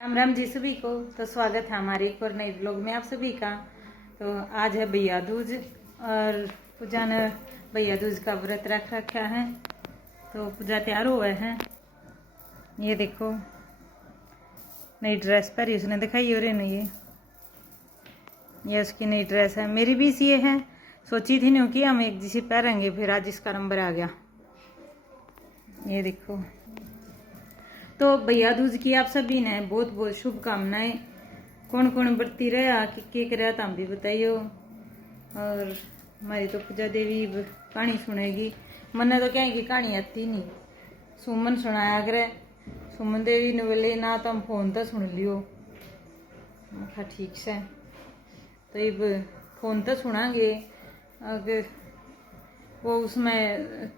राम राम जी सभी को। तो स्वागत है हमारे एक और नए ब्लॉग में आप सभी का। तो आज है भैया दूज और पूजा ने भैया दूज का व्रत रख रखा है। तो पूजा तैयार हुए हैं। ये देखो नई ड्रेस पहनी उसने, दिखाई हो रही नहीं। ये उसकी नई ड्रेस है, मेरी भी सी है। सोची थी नहीं कि हम एक जैसी पहनेंगे, फिर आज इसका नंबर आ गया। ये देखो। तो भैया दूज की आप सभी ने बहुत बहुत शुभकामनाएं। कौन कौन बरती रहा कि करे तो हम भी बताइयो। और हमारी तो पूजा देवी कहानी सुनेगी। मन्ने तो कहेंगी कहानी आती नहीं, सुमन सुनाया करे। सुमन देवी ने बोले ना तो हम फोन तो सुन लियो। मैं ठीक से तो अब फोन तो सुनांगे। अगर वो उसमें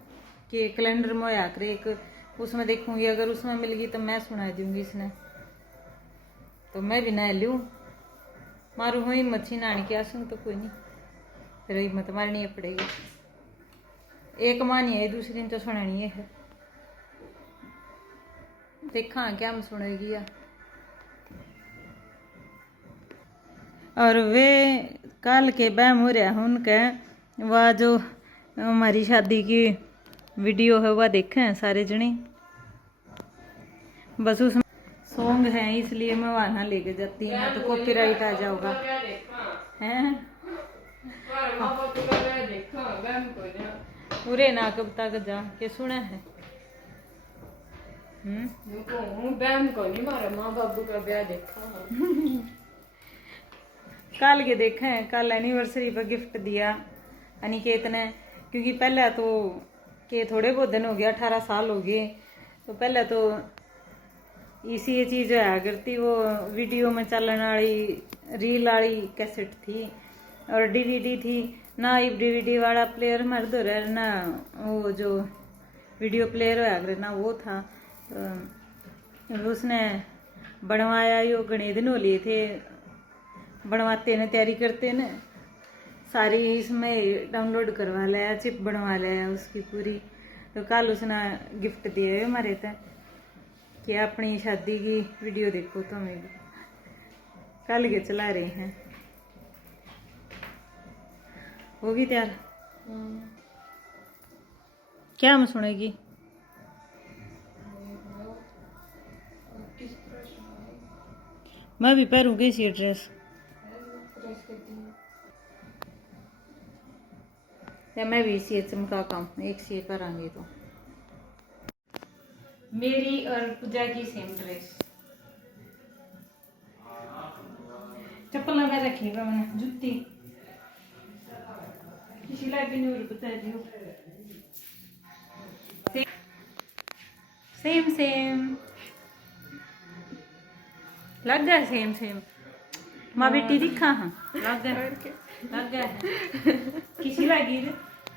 के कैलेंडर में आया करे एक, उसमें देखूंगी। अगर उसमें मिल गई तो मैं सुना दूंगी इसने। तो मैं भी नहा लूँ, मारू हुई मच्छी नानी के आसूँ तो कोई नहीं, फिर हिम्मत मारनी पड़ेगी। एक मानी है दूसरी ने तो सुनानी है। देखा क्या हम सुनेगी या। और वे कल के बैम हो रहा है उनके, वह जो हमारी शादी की वीडियो है वह देखे हैं सारे जने। बस उसमें सॉन्ग है इसलिए मैं वहां लेके जाती हूँ, तो कॉपीराइट आ जाओगा। हैं पूरे ना कब तक जा के सुना है। कल के देखे हैं, कल एनिवर्सरी पर गिफ्ट दिया अनिकेत ने। क्योंकि पहले तो के थोड़े बहुत दिन हो गया, 18 साल हो गए। तो पहले तो इसी ये चीज आया करती, वो वीडियो में चलने वाली रील वाली कैसेट थी और डीवीडी थी ना। ये डीवीडी वाला प्लेयर हमारे दो रहे ना, वो जो वीडियो प्लेयर होया करे ना वो था। उसने बनवाया, यो घने दिन हो लिए थे बनवाते ने, तैयारी करते ने सारी, इसमें डाउनलोड करवा लिया, चिप बनवा लिया उसकी पूरी। तो कल उसने गिफ्ट दिया है हमारे तक कि अपनी शादी की वीडियो देखो। तो हमें भी कल के चला रहे हैं। वो भी तैयार क्या हम सुनेगी। मैं भी पहनूंगी इसी ड्रेस, या मैं भी इसी चमका का एक से पहनांगी। तो मेरी और पूजा की सेम ड्रेस। चप्पल लगा रखी है मैंने, जूती किसी लाइक नहीं बता दियो। सेम सेम लग गया, सेम सेम। माँ बेटी दिखा हाँ लग गया किसी लगी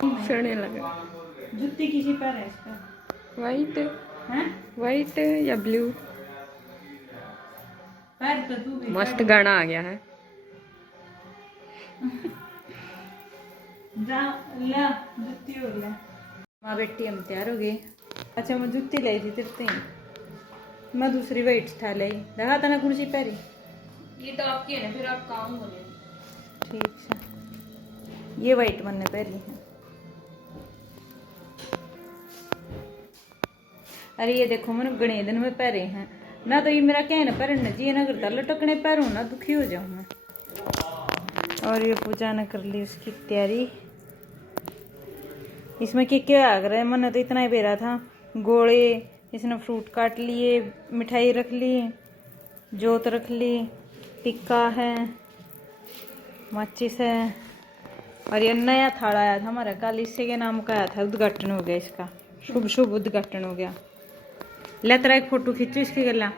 सोने लगा। जूती किसी पर है इसका, वाइट हैं वाइट या ब्लू। पैर तो तू भी मस्त गाना आ गया है। जा ला जूती हो गया। माँ बेटी हम तैयार हो गए। अच्छा मैं जूती लाई थी तेरे, मैं दूसरी वाइट ठा लाई। देखा था ना कौन सी पहरी। ये तो आपकी है ना, फिर आप काम बोले। ठीक है, ये वाइट मैंने पहनी है। अरे ये देखो मैंने गणे दिन में पहरे हैं ना, तो ये मेरा कहना पहन जी ना करता लटकने पैरों ना दुखी हो जाऊं मैं। और ये पूजा ने कर ली उसकी तैयारी। इसमें क्या आ रहा है, मैंने तो इतना ही बेरा था। गोले इसने फ्रूट काट लिए, मिठाई रख ली, जोत रख ली, टिक्का है, माचिस है। और ये नया थाला आया था हमारा कल, इससे के नाम का आया था। उद्घाटन हो गया इसका, शुभ शुभ उद्घाटन हो गया। ले तेरा एक फोटो खींचो इसकी गला।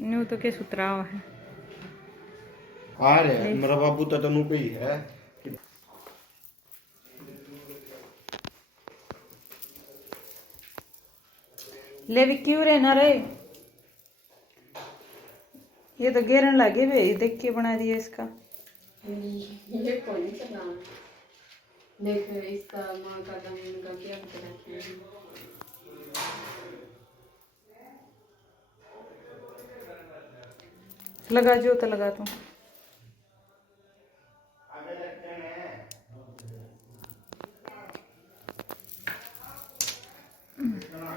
न्यू तो क्या सुतरा हुआ है आ रहे मेरा बाबू तो तनु पे ही है। ले भी क्यों रे ना रे, ये तो घेरन लगे वे, देख के बना दिया इसका। ये कौन सा नाम देख, इसका माँ का दम का क्या बता। लगा जो तो लगा तू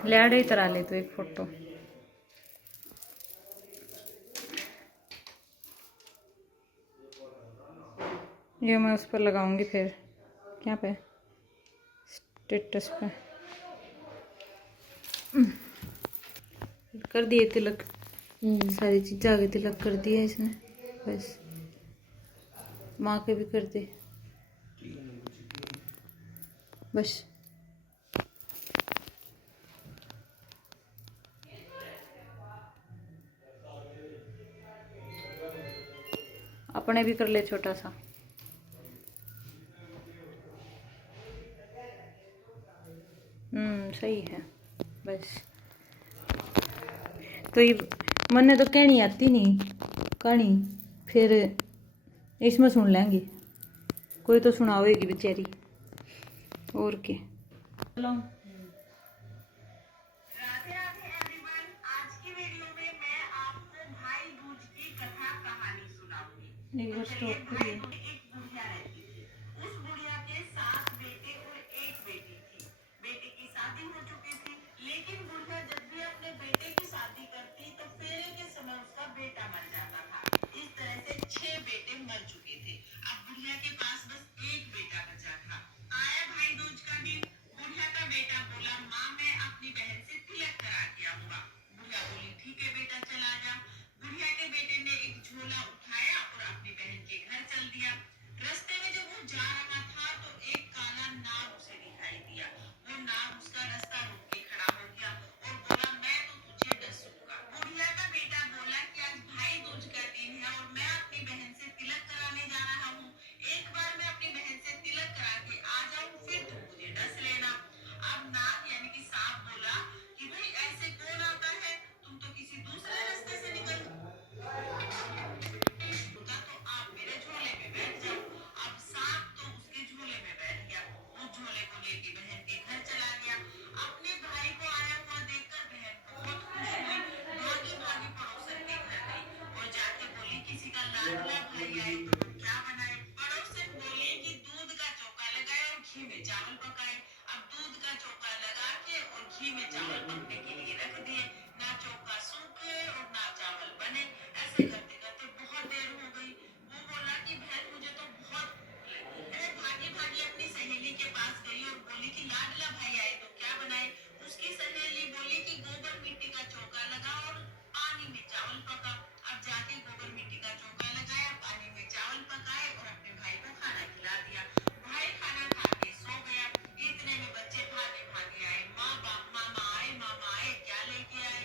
लियाड़े ही तरा ले तो एक फोटो। ये मैं उस पर लगाऊंगी फिर क्या पे स्टेटस पे कर दिए तिलक। सारी चीज़ आगे तिलक कर दिया इसने। बस माँ के भी कर दे बस। अपने भी कर ले छोटा सा। सही है बस। तो ये मन्ने तो कहनी आती नहीं कहानी, फिर इसमें सुन लेंगे, कोई तो सुनावेगी बेचारी और क्या। चलो राधे राधे एवरीवन। आज की वीडियो में मैं आपको भाई दूज की कथा कहानी सुनाऊंगी। एक बार चलिए, स्टॉप भाई करिए। दूज एक बुढ़िया रहती थी। उस बुढ़िया के 7 बेटे और 1 बेटी थी। बेटे की शादी हो चुकी थी, लेकिन बुढ़िया जब भी अपने बेटे की शादी करती तो फेरे के समय उसका बेटा मर जाता था। इस तरह से 6 बेटे मर चुके थे। अब बुढ़िया के पास बस 1 बेटा बचा था। आया भाई दूज का दिन। बुढ़िया का बेटा बोला, माँ मैं अपनी बहन से तिलक करा के आऊंगा। बुढ़िया बोली, ठीक है बेटा चला जा। बुढ़िया के बेटे ने एक झोला उठाया और अपनी बहन के घर चल दिया। रास्ते में जब वो जा रहा था तो एक काला नाग उसे दिखाई दिया। वो नाग उसका रास्ता रोक के खड़ा हो गया और बोला, मैं तो तुझे डसूंगा। बुढ़िया का बेटा बोला कि आज भाई दूज का दिन है और मैं अपनी बहन से तिलक कराने जा रहा हूँ। एक बार मैं अपनी बहन से तिलक करा के आ जाऊं, फिर तुम मुझे डस लेना। अब नाग यानी कि सांप बोला कि भाई ऐसे कौन आता है, तुम तो किसी दूसरे रास्ते से निकल होता तो आप मेरे झोले में बैठ जाओ। अब सांप तो उसके झोले में बैठ गया। उस झोले को लेके बहन के घर चला गया। अपने भाई को आया हुआ देखकर बहन बहुत खुश हुई। भागी भागी पड़ोसन के घर गई और जाके बोली, किसी का लाडला भाई आए तो वो क्या बनाए। पड़ोसन बोले कि दूध का चौका लगाए और घी में चावल पकाए। अब दूध का चौका लगा के और घी में चावल पकने के लिए रख दिए। ना चौका सूखे और ना चावल बने। ऐसे करते करते बहुत देर हो गई। वो बोला कि बहन मुझे तो बहुत भूख लगी है। भागी भागी अपनी सहेली के पास गई और बोली कि लाडला भाई आए तो क्या बनाए। उसकी सहेली बोली कि गोबर मिट्टी का चौका लगा और पानी में चावल पका। अब जाके गोबर मिट्टी का चौका लगाया, पानी में चावल पकाए और अपने भाई को खाना खिला दिया। भाई खाना खा के सो गया। इतने में बच्चे भागे भागे आए, मामा आए क्या लेके आए।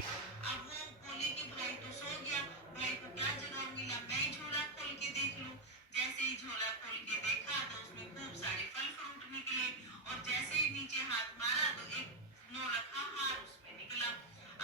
अब वो बोली कि भाई तो सो गया, भाई को क्या जगाऊंगी, ला मैं ही झोला खोल के देख लूं। जैसे ही झोला खोल के देखा तो उसमें खूब सारे फल फ्रूट निकले और जैसे ही नीचे हाथ मारा तो एक नौलखा हार उसमें निकला।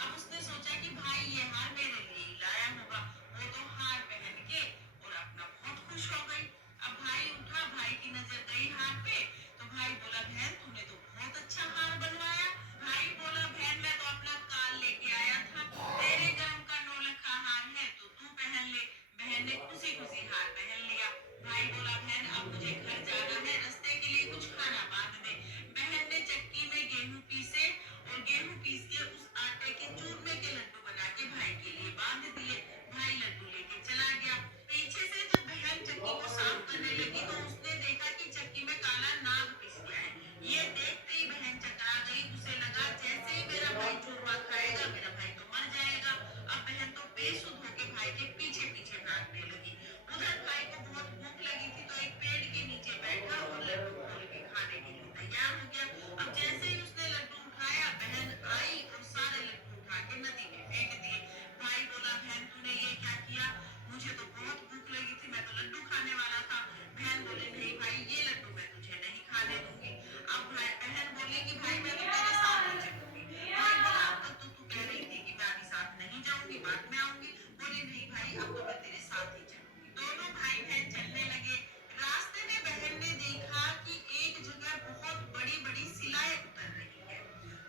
अब उसने सोचा कि भाई ये हार मेरे लिए ही लाया होगा। वो तो हार पहन के और अपना बहुत खुश हो गई। अब भाई उठा, भाई की नजर गई हार पे तो भाई बोला, बहन तूने तो बहुत अच्छा हार बनवाया। भाई बोला, बहन मैं तो अपना काल लेके आया था, तेरे गरम का नौलखा हार है तो तू पहन ले। बहन ने खुशी खुशी हार पहन लिया। भाई बोला, बहन अब मुझे घर जाना है, रास्ते के लिए कुछ खाना बांध दे। बहन ने चक्की में गेहूं पीसे और गेहूं पीस के उस आटे के चूरमे के लड्डू बना के भाई के लिए बांध दिए। भाई लड्डू लेके चला गया। पीछे से जब बहन चक्की को साफ करने लगी तो उसने देखा कि चक्की में काला नाग पिस गया है। ये देखते ही बहन चकरा गई। उसे लगा जैसे ही मेरा भाई चूरमा खाएगा मेरा भाई तो मर जाएगा। अब बहन तो बेसुध होके भाई के पीछे पीछे भागने लगी। उधर भाई को बहुत भूख लगी थी तो एक पेड़ के नीचे बैठा और लड्डू खोल के खाने के लिए तैयार हो गया। अब जैसे ही उसने लड्डू उठाया बहन आई और सारे लड्डू उठा के नदी में फेंक दिए। भाई बोला, बहन तूने ये क्या किया, मुझे तो बहुत भूख लगी थी, मैं तो लड्डू खाने वाला था। बहन बोले, नहीं भाई ये लड्डू मैं तुझे नहीं खाने दूंगी। अब बहन बोली कि भाई मैं तो तेरे साथ ही चलूंगी। भाई बोला, अब तक तो तू कह रही थी कि मैं अभी साथ नहीं जाऊंगी, बाद में आऊंगी। बोली, नहीं भाई अब तो मैं तेरे साथ ही चलूंगी। दोनों भाई बहन चलने लगे। रास्ते में बहन ने देखा कि एक जगह बहुत बड़ी बड़ी शिलाएं उतर रही है।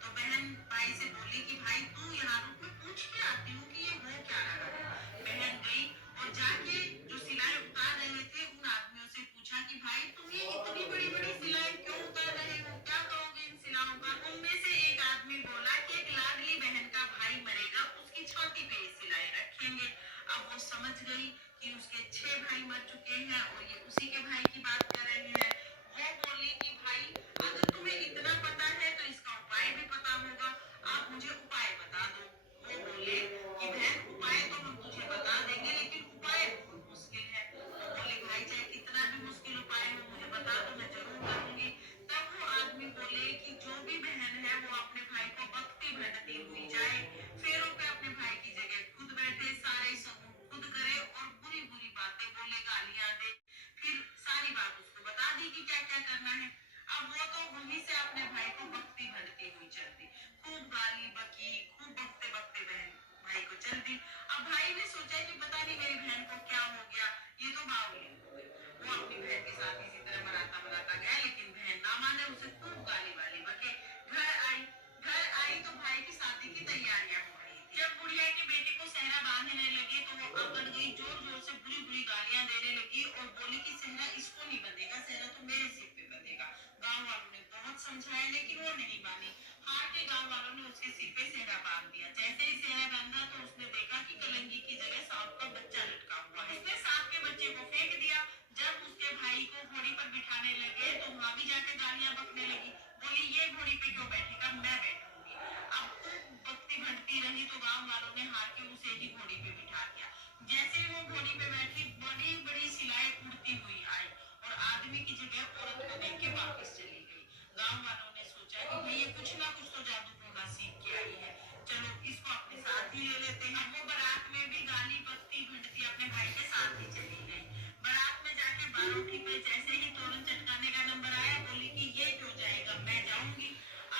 तो बहन भाई से बोली कि भाई तू यहाँ रुक, मैं पूछ के आती हूँ कि ये हो क्या रहा है। बहन गई और गांव वालों ने सोचा कि भाई ये कुछ ना कुछ तो जादू टोना सीख के आई है, चलो इसको अपने साथ ही ले लेते हैं। अब वो बारात में भी गाली बत्ती भिड़ती अपने भाई के साथ ही चली गई। बारात में जाके बारोठी पे जैसे ही तोरण चटकाने का नंबर आया, बोली कि ये क्यों जाएगा, मैं जाऊंगी।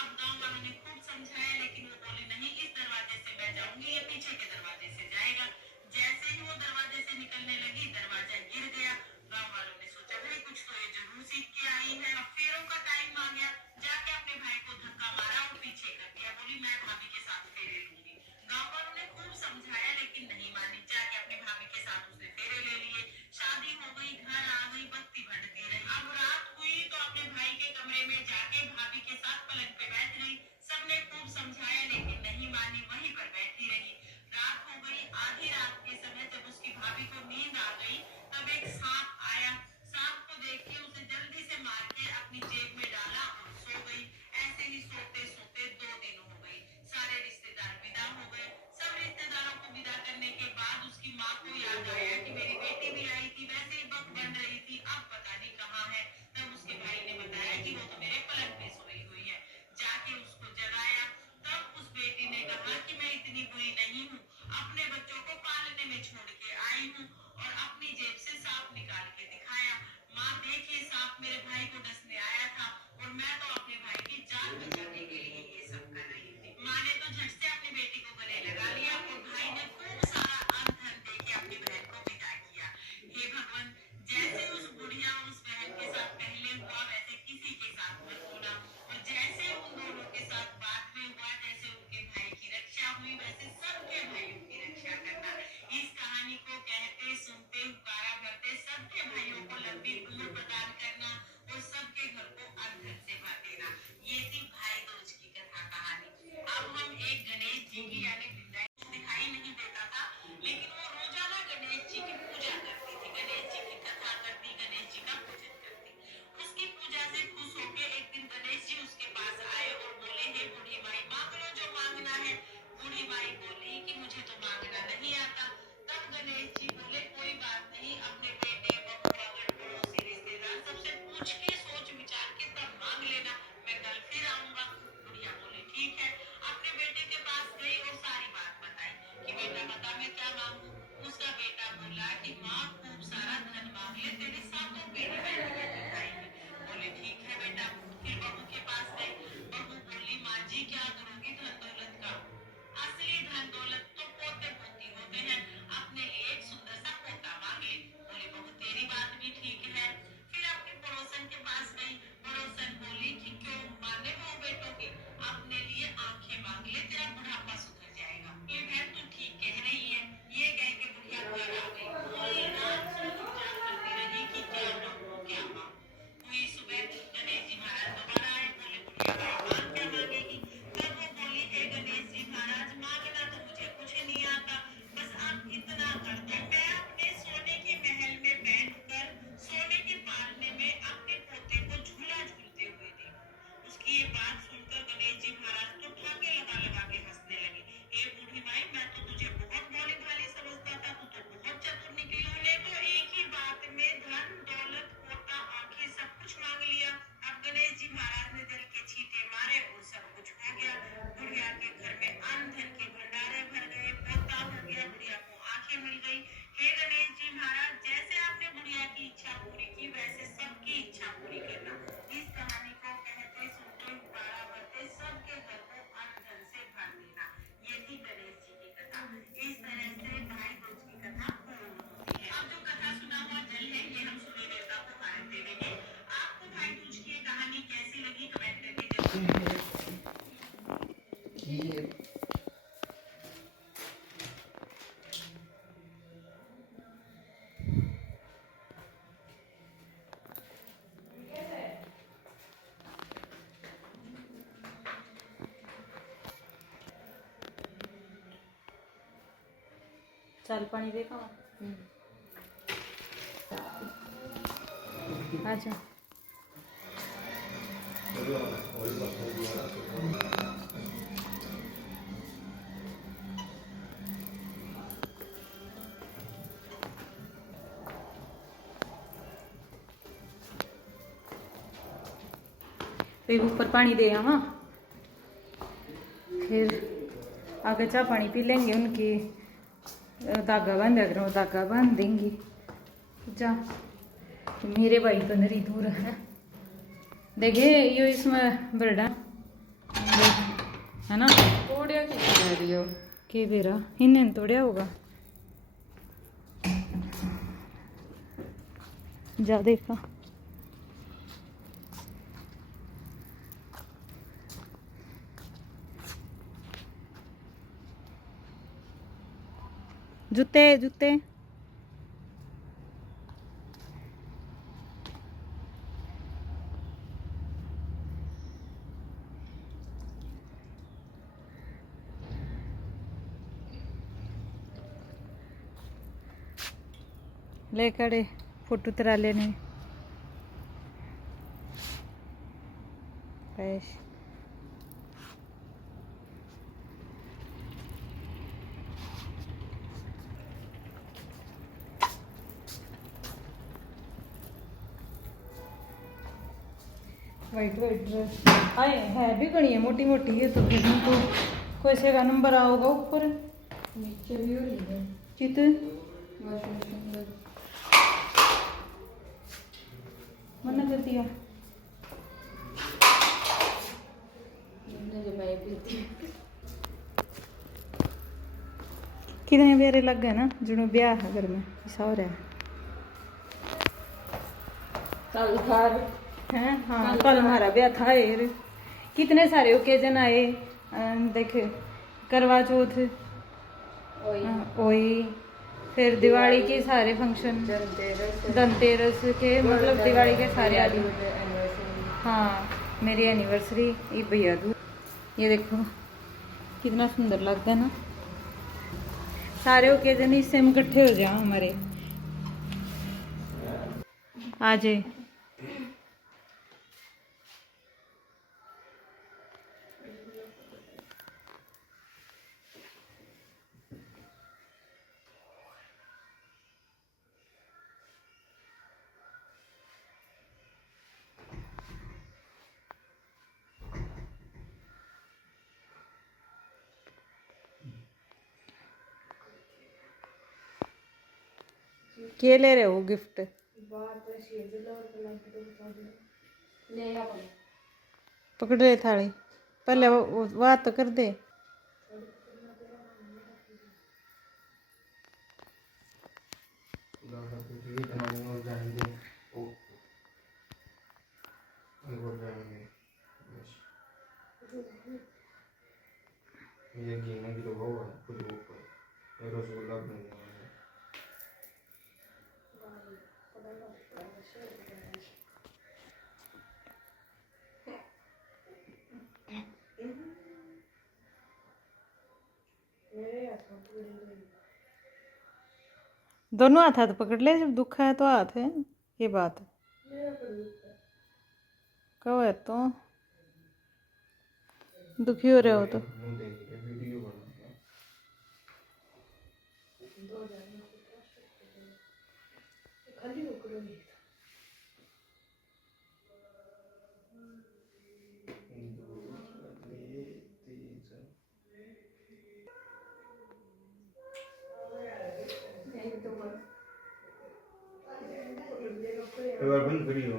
अब गांव वालों ने खूब समझाया, लेकिन वो बोली नहीं, इस दरवाजे से मैं जाऊंगी, ये पीछे के दरवाजे से जाएगा। जैसे ही वो दरवाजे से निकलने लगी, दरवाजा गिर गया। गांव वालों ने सोचा भाई कुछ तो ये जरूर सीख के आई है। अब फेरों का टाइम आ गया, जाके अपने भाई को धक्का मारा और पीछे कर दिया, बोली मैं भाभी के साथ फेरे लूंगी। गांव वालों ने खूब समझाया, लेकिन नहीं मानी। जाके अपने भाभी के साथ उसने फेरे ले लिए। शादी हो गई, घर आ गई, बत्ती भटकती रही। अब रात हुई तो अपने भाई के कमरे में जाके भाभी के साथ पलंग पे बैठ गई। सबने खूब समझाया, लेकिन नहीं मानी, वहीं पर बैठी रही। रात हो गई, आधी रात के समय जब उसकी भाभी को नींद आ गई, तब एक सांप आया। सांप को देख के उसे जल्दी से मार के अपनी जेब में डाला और सो गई। ऐसे ही सोते सोते 2 दिन हो गए। सारे रिश्तेदार विदा हो गए। सब रिश्तेदारों को विदा करने के बाद उसकी माँ को याद आया कि मेरी बेटी भी आई थी, वैसे ही बक बन रही थी, अब पता नहीं कहाँ है। तब उसके भाई ने बताया कि वो तो मेरे पलंग पे सोई हुई है। जाके उसको जगाया। तब उस बेटी ने कहा कि मैं इतनी बुरी नहीं हूँ, अपने बच्चों को पालने में छोड़ के आई हूँ, और अपनी जेब से सांप निकाल के दिखाया। माँ देखिए, सांप मेरे भाई को डसने आया था, और मैं तो अपने भाई की जान बचाने के लिए ये सब कर रही थी। माँ ने तो झट से अपनी बेटी को गले लगा लिया, और भाई ने खूब सारा अन्न धन दे के अपनी बहन को विदा किया। हे भगवान, जैसे उस बुढ़िया उस बहन के साथ पहले हुआ, वैसे किसी के साथ मत होना। और जैसे उन दोनों के साथ बाद में हुआ, जैसे उनके भाई की रक्षा हुई, वैसे सबके भाइयों की रक्षा करना। इस कहानी को कहते सुनते हुकारा भरते सबके भाइयों को लंबी उम्र प्रदान करना, और सबके घर को अन्न से भर देना। ये थी भाई दूज की कथा कहानी। अब हम एक गणेश जी की यानी वृंदावन दिखाई नहीं देता था, लेकिन वो रोजाना गणेश जी की पूजा करती थी, गणेश जी की कथा करती, गणेश जी का पूजन करती। उसकी पूजा से खुश होकर एक दिन गणेश जी उसके पास आए और बोले, हे बूढ़ी माई, मांग लो जो मांगना है। बूढ़ी माई बोली कि मुझे तो मांगना नहीं आता। तब गणेश जी बोले, कोई बात नहीं, अपने बेटे बहू अगल पड़ोसी रिश्तेदार सबसे पूछ के सोच विचार के तब मांग लेना, मैं कल फिर आऊंगा। बुढ़िया बोली ठीक है। अपने बेटे के पास गई और सारी बात बताई कि बेटा बता मैं क्या मांगू। उसका बेटा बोला कि माँ खूब सारा धन मांग ले, तेरी सातों पीढ़ी में दिखाएंगे। बोले ठीक है बेटा। फिर बहू के पास गई। बहू बोली, माँ जी क्या करोगी धन दौलत का? असली धन दौलत तो पोते पोती होते हैं, अपने लिए एक सुंदर सा पोता मांगे। बोले बहू तेरी बात भी ठीक है। फिर अपने पड़ोसन के पास गई। पड़ोसन बोली कि क्यों मांगे बहू बेटों की? अपने लिए आंखें मांग ले, तेरा बुढ़ापा सुधर जाएगा। ये बहन तू ठीक कह रही है। ये कह के बुढ़िया घर आ गई। पूरी रात सोच विचार करती रही कि क्या मांगू क्या मांगू। हुई सुबह, गणेश जी महाराज दोबारा आए। बोले बुढ़िया भाई मांग क्या मांगेगी? तब वो बोली, हे गणेश जी महाराज, मांगना तो मुझे कुछ नहीं आता, बस आप इतना कर दो, मैं अपने सोने के महल में बैठकर सोने के पालने में अपने पोते को झूला झूलते हुए देखूं। उसकी ये बात सुनकर गणेश जी महाराज तो ठाके लगा लगा के हंसने लगे। हे बूढ़ी माई, मैं तो तुझे बहुत भोली भाली समझता था, तू तो बहुत चतुर निकली। तूने तो एक ही बात में धन दौलत पोता आंखें सब कुछ मांग लिया। अब गणेश जी महाराज ने दिल के छींटे मारे और सब कुछ हो गया। बुढ़िया के घर में अन्न धन के भंडारे भर गए, पोता हो गया, बुढ़िया को आंखें मिल गई। हे गणेश जी महाराज, जैसे आपने बुढ़िया की इच्छा पूरी की, वैसे सबकी इच्छा पूरी करना। इस कहानी को कहते सुनते हुकारा भरते सबके घर को अन्न धन से भर देना। ये थी गणेश जी की कथा। इस तरह से भाई दूज की कथा पूर्ण होती है। अब जो कथा सुना हुआ जल है, ये हम सूर्य देवता को अर्घ देंगे। आपको भाई दूज की कहानी कैसी लगी कमेंट करके जरूर। चाल पानी देखा अच्छा तो ये ऊपर पानी दे आवा, फिर आगे चाय पानी पी लेंगे। उनकी धागा बांध दिया करो, धागा बांध देंगी जा। तो मेरे भाई तो नरी दूर है, देखे यो इसमें बरडा है ना, तोड़िया की कह रही हो? के बेरा इन्हें तोड़िया होगा, जा देखा। जूते जूते ले खड़े फोटो तरा लेने बस। वाइट वाइट ड्रेस आए है भी घनी है, मोटी मोटी है, तो फिर उनको कोई से का नंबर आओगा ऊपर नीचे भी हो रही है चित वॉशिंग मशीन में। मना कर दिया। मैंने जो मैं भी थी कितने प्यारे लग गए ना, जिन्हों ब्याह है घर में ऐसा हो रहा है। कल घर हैं हाँ, कल हमारा ब्याह था यार, कितने सारे ओकेजन आए। देख करवा चौथ, वही वही, फिर दिवाली के सारे फंक्शन, धनतेरस के, मतलब दिवाली के सारे आदि। हाँ मेरी एनिवर्सरी, ये भैया दूज, ये देखो कितना सुंदर लगता है ना। सारे ओकेजन इससे हम इकट्ठे हो जाओ हमारे आज। क्या ले रहे हो गिफ्ट? पकड़ ले थाली, पहले वो बात तो कर दे। ये गेम की तो वो है खुद ऊपर, ये रसगुल्ला बन गया। दोनों हाथ हाथ पकड़ ले, जब दुखा है तो हाथ है, ये बात है। कहो है तो दुखी हो रहे हो तो वीडियो बना एक बार बंद करियो।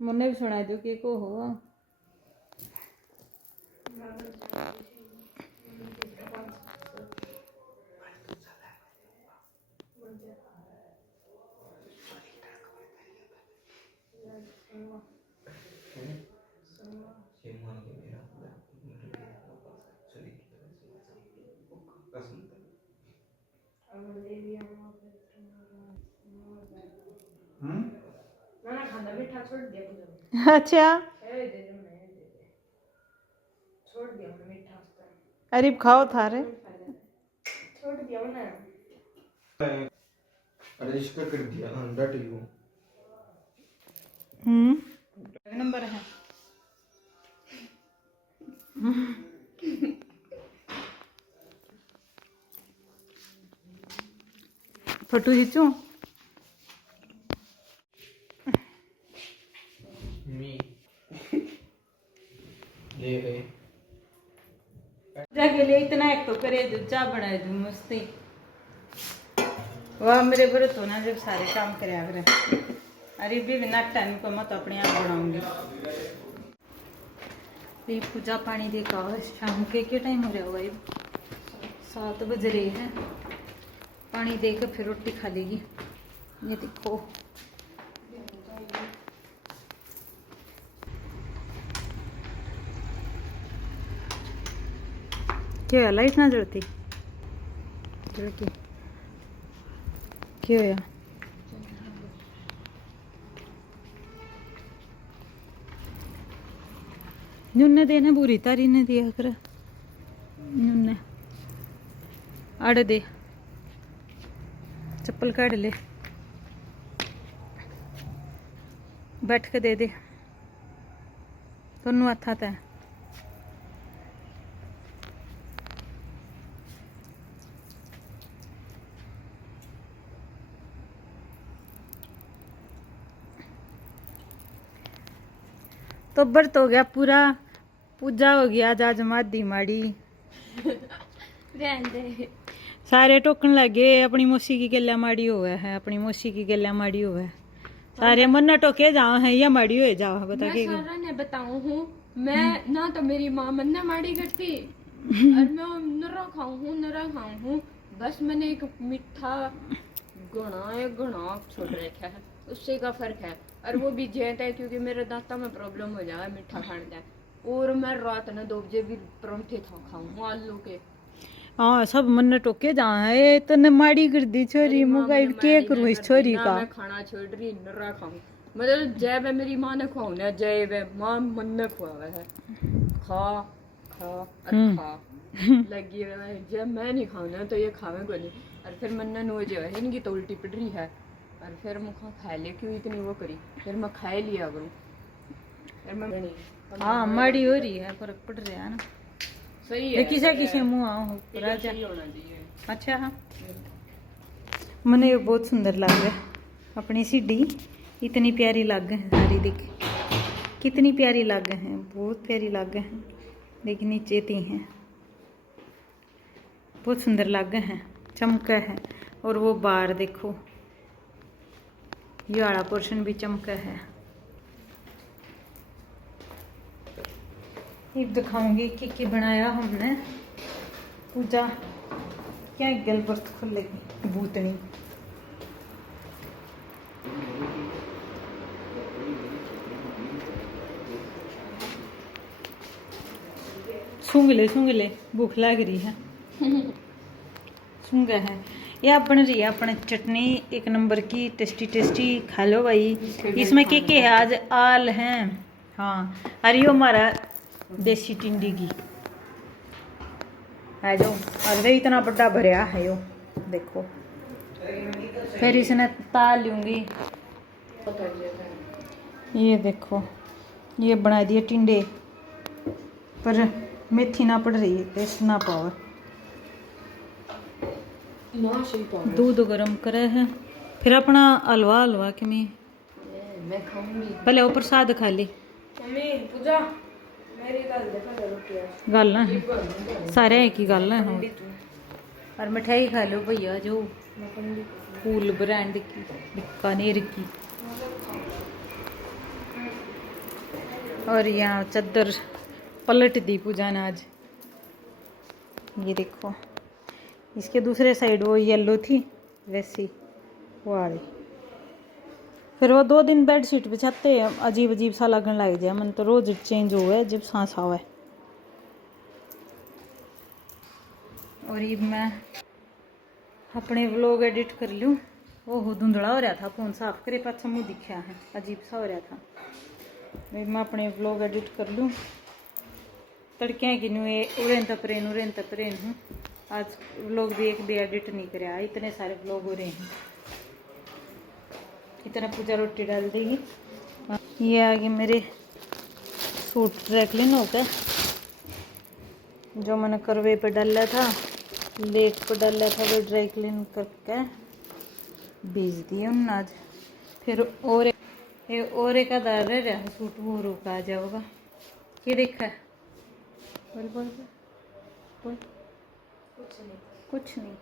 मुन्ने भी सुना दो कि को हो। अच्छा अरे खाओ थारे। अरे इसका कर दिया अंडा टीको। नंबर है फोटो खींचूं? मी ले गए जाके लिए इतना एक तो करे जो चाय बनाए जो मस्ती वाह मेरे व्रत होना जब सारे काम करे आगरे अरे भी बिना टाइम को मत अपने आप बनाऊंगी। ये पूजा पानी देखा शाम के क्या टाइम हो रहा होगा? ये 7 बज रहे हैं। पानी देकर फिर रोटी खा लेगी। ये देखो क्या लाइट ना जलती क्या है? नुन्ने देने बुरी तारी ने दिया कर नुन्ने आड़ दे चप्पल काट ले बैठ के दे दे दोनों हाथ आता है। तो व्रत हो गया पूरा, पूजा हो गया, आज मादी माड़ी सारे टोकन लगे अपनी मौसी की गला माड़ी हुआ है, अपनी मौसी की गला माड़ी हुआ है। सारे मन टोके जाओ है या माड़ी हो जाओ बता के मैं बताऊं हूँ मैं ना तो मेरी माँ मन्ना माड़ी करती और मैं नरा खाऊं हूँ बस मैंने एक मीठा गुणा छोड़ रखा है उससे का फर्क है और वो भी जेंट है क्योंकि मेरे दांतों में प्रॉब्लम हो जाए मीठा खाने जाए और मैं रात में 2 बजे भी परोंठे खाऊं आलू के। हाँ सब मन टोके जा है तने माड़ी कर दी छोरी मुका के करूं इस छोरी का मैं खाना छोड़ रही नरा खाऊं मतलब जय वे मेरी माँ ने खुआऊ ना जय वे माँ मन ने खुआवा है खा खा और खा लगी रहे जब मैं नहीं खाऊं तो ये खावे को नहीं और फिर मन नो जो है इनकी तो उल्टी पड़ रही है और फिर मुखा खा ले क्यों इतनी वो करी फिर मैं खाए लिया करूं फिर मैं हाँ माड़ी हो रही है फर्क पड़ रहा है ना सही है किसे मुँह आओ राजा होना चाहिए। अच्छा हाँ मने बहुत सुंदर लग रहा है अपनी सीढ़ी इतनी प्यारी लग है सारी देख कितनी प्यारी लग है बहुत प्यारी लग है लेकिन नीचे ती हैं बहुत सुंदर लग है चमका है और वो बार देखो ये वाला पोर्शन भी चमका है। ये दिखाऊंगी कि बनाया हमने पूजा क्या गल बर्त खुलेगी भूतनी सूंघ ले भूख लग रही है सूंघा है यह बन रही है अपने चटनी 1 नंबर की टेस्टी खा लो भाई। इसमें के है आज आल हैं हाँ अरे यो हमारा देसी टिंडी की है जो और वे इतना बड़ा भरिया है यो देखो फिर इसने ताल लूंगी ये देखो ये बना दिए टिंडे पर मेथी ना पड़ रही है टेस्ट ना पावर दूध गरम करे है फिर अपना हलवा के मैं खाऊंगी पहले वो प्रसाद खा ली मम्मी पूजा मेरी रोटी गल है सारे एक ही गल है हाँ। और मिठाई खा लो भैया जो फूल ब्रांड की बीकानेर की और यहाँ चादर पलट दी पूजा ने आज ये देखो इसके दूसरे साइड वो येलो थी वैसी वो आ रही फिर वो 2 दिन बेड शीट बिछाते अजीब सा लगने लग जाए मन तो रोज चेंज हुआ जब सांस आवे। और ये मैं अपने व्लॉग एडिट कर लूँ वो धुंधला हो रहा था फोन साफ करे पाछा मुँह दिखा है अजीब सा हो रहा था मैं अपने व्लॉग एडिट कर लूँ तड़के की न्यू उड़ेन तपरेन हूँ आज व्लॉग भी एक भी एडिट नहीं कराया इतने सारे व्लॉग हो रहे हैं इतना पूजा रोटी डाल देगी। ये आगे मेरे सूट ड्राई क्लीन हो गए जो मैंने करवे पे डाला था लेक पे डाला था वो ड्राई क्लीन करके बेच दिया उन्होंने आज। फिर और एक आधा रह रहा है सूट, वो रोका आ जाओगा। ये देखा है, बोल बोल बोल, बोल। कुछ नहीं।